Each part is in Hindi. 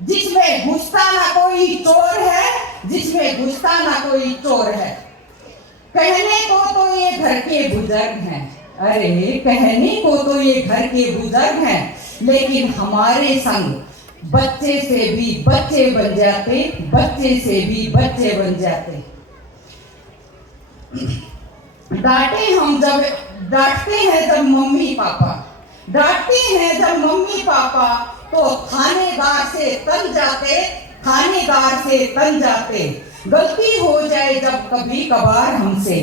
जिसमें घुसता ना कोई चोर है, जिसमें घुसता ना कोई चोर है। कहने को तो ये घर के बुजुर्ग हैं, अरे कहने को तो ये घर के बुजुर्ग हैं, लेकिन हमारे संग बच्चे से भी बच्चे बन जाते, बच्चे से भी बच्चे बन जाते। डांटते हैं जब मम्मी पापा, डांटते हैं जब मम्मी पापा, तो थानेदार से तन जाते, थानेदार से तन जाते। गलती हो जाए जब कभी कभार हमसे,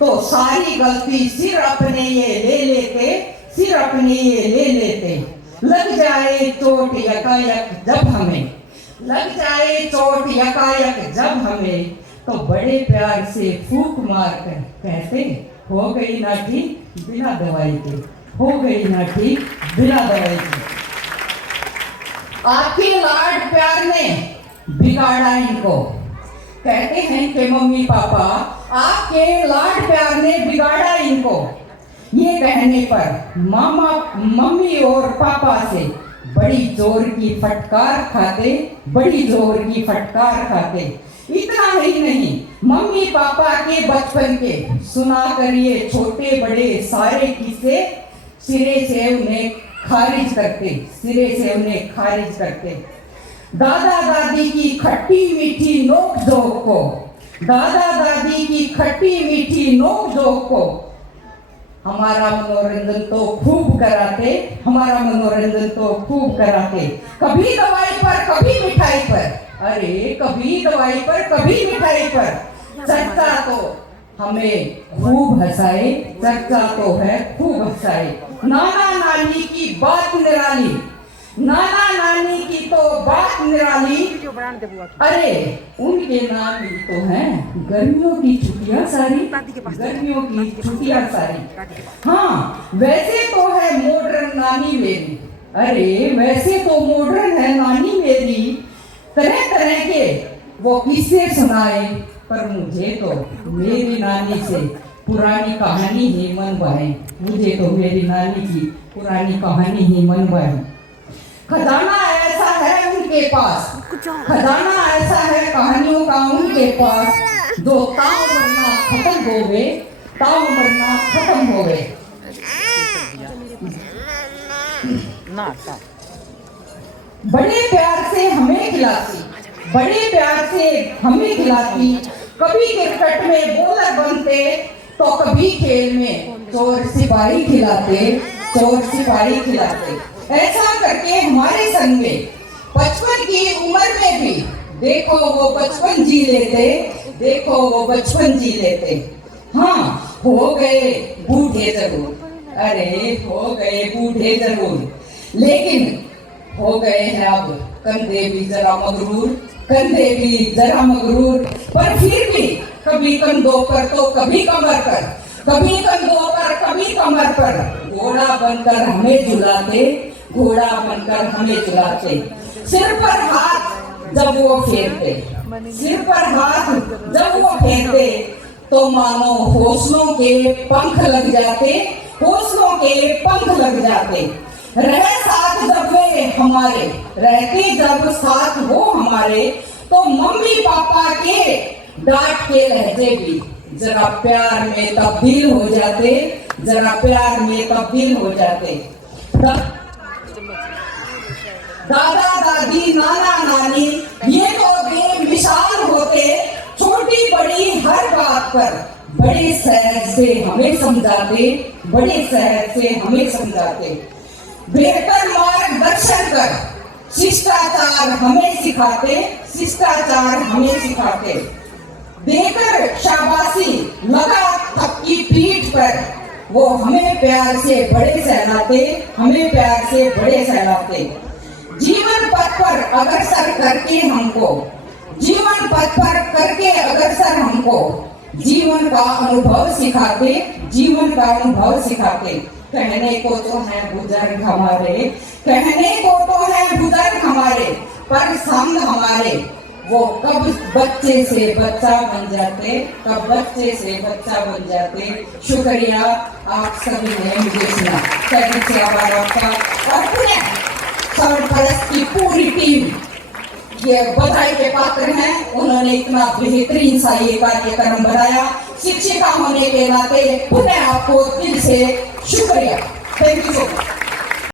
तो सारी गलती सिर अपने ये ले लेते, सिर अपने ये ले लेते। लग जाए चोट यकायक जब हमें, लग जाए चोट यकायक जब हमें, तो बड़े प्यार से फूंक मार कर कहते, हो गई ना ठीक बिना दवाई के, हो गई ना ठीक बिना दवाई के। आपके लाड प्यार ने बिगाड़ा इनको, कहते हैं कि मम्मी पापा आपके लाड प्यार ने बिगाड़ा इनको। ये कहने पर मामा मम्मी और पापा से बड़ी जोर की फटकार खाते, बड़ी जोर की फटकार खाते। इतना ही नहीं, मम्मी पापा के बचपन के सुना कर ये छोटे बड़े सारे किस्से सिरे से उन्हें खारिज करते, सिरे से उन्हें खारिज करते। दादा दादी की खट्टी मीठी नोक झोंक को, दादा दादी की खट्टी मीठी नोक झोंक को हमारा मनोरंजन तो खूब कराते, हमारा मनोरंजन तो खूब कराते। कभी दवाई पर कभी मिठाई पर, अरे कभी दवाई पर कभी मिठाई पर। चर्चा तो हमें खूब हंसाए, चर्चा तो है खूब हंसाए। नाना नानी की बात निराली, नाना नानी की तो बात निराली। अरे उनके नाम ही तो हैं गर्मियों की छुट्टियां सारी, गर्मियों की छुट्टियां सारी। हाँ वैसे तो है मॉडर्न नानी मेरी, अरे वैसे तो मॉडर्न है नानी मेरी। तरह तरह के वो किस्से सुनाए, पर मुझे तो मेरी नानी से पुरानी कहानी ही मन भाए, मुझे तो मेरी नानी की पुरानी कहानी ही मन भाए। खजाना ऐसा है उनके पास, खजाना ऐसा है कहानियों का उनके पास, जो ताव मरना खत्म होवे, ताव मरना खत्म होवे। बड़े प्यार से हमें खिलाती, बड़े प्यार से हमें खिलाती। कभी क्रिकेट में बॉलर बनते, तो कभी खेल में चोर सिपाही खिलाते, चोर सिपाही खिलाते। ऐसा करके हमारे संग में 55 की उम्र में भी देखो वो बचपन जी लेते, देखो वो बचपन जी लेते। हाँ हो गए बूढ़े जरूर, अरे हो गए बूढ़े जरूर, लेकिन हो गए हैं अब कंधे भी जरा मगरूर, कंधे भी जरा मगरूर। पर फिर भी कभी कंधों पर तो कभी कमर पर, कभी कंधों पर कभी कमर पर घोड़ा बनकर हमें झुलाते, घोड़ा बनकर हमें झुलाते। सिर पर हाथ जब वो फेरते, सिर पर हाथ जब वो फेरते, तो मानो हौसलों के पंख लग जाते, हौसलों के पंख लग जाते। रह साथ जब वे हमारे, रहते जब साथ वो हमारे, तो मम्मी पापा के डांट के लहजे भी जरा प्यार में तब्दील हो जाते, जरा प्यार में तब्दील हो जाते। दादा दादी नाना नानी ये तो बेमिसाल होते, छोटी बड़ी हर बात पर बड़े सहज से हमें समझाते, बड़े सहज से हमें समझाते। बेहतर मार्गदर्शन कर शिष्टाचार हमें सिखाते, शिष्टाचार हमें सिखाते। देकर शाबाशी लगा थपकी पीठ पर, वो हमें प्यार से बड़े सहलाते, हमें प्यार से बड़े सहलाते। जीवन पथ पर अग्रसर करके हमको, जीवन पथ पर करके अग्रसर हमको जीवन का अनुभव सिखाते, जीवन का अनुभव सिखाते। कहने को तो है बुजुर्ग हमारे, कहने को तो है बुजुर्ग हमारे, पर संग हमारे वो कब बच्चे से बच्चा बन जाते, कब बच्चे से बच्चा बन जाते। शुक्रिया आप सभी ने मुझे सुना। आभार आपका और पूरे सरपरस्त की पूरी टीम ये बधाई के पात्र हैं। उन्होंने इतना बेहतरीन सा ये कार्यक्रम बनाया। शिक्षिका होने के नाते पुनः आपको दिल से शुक्रिया। Thank you so much.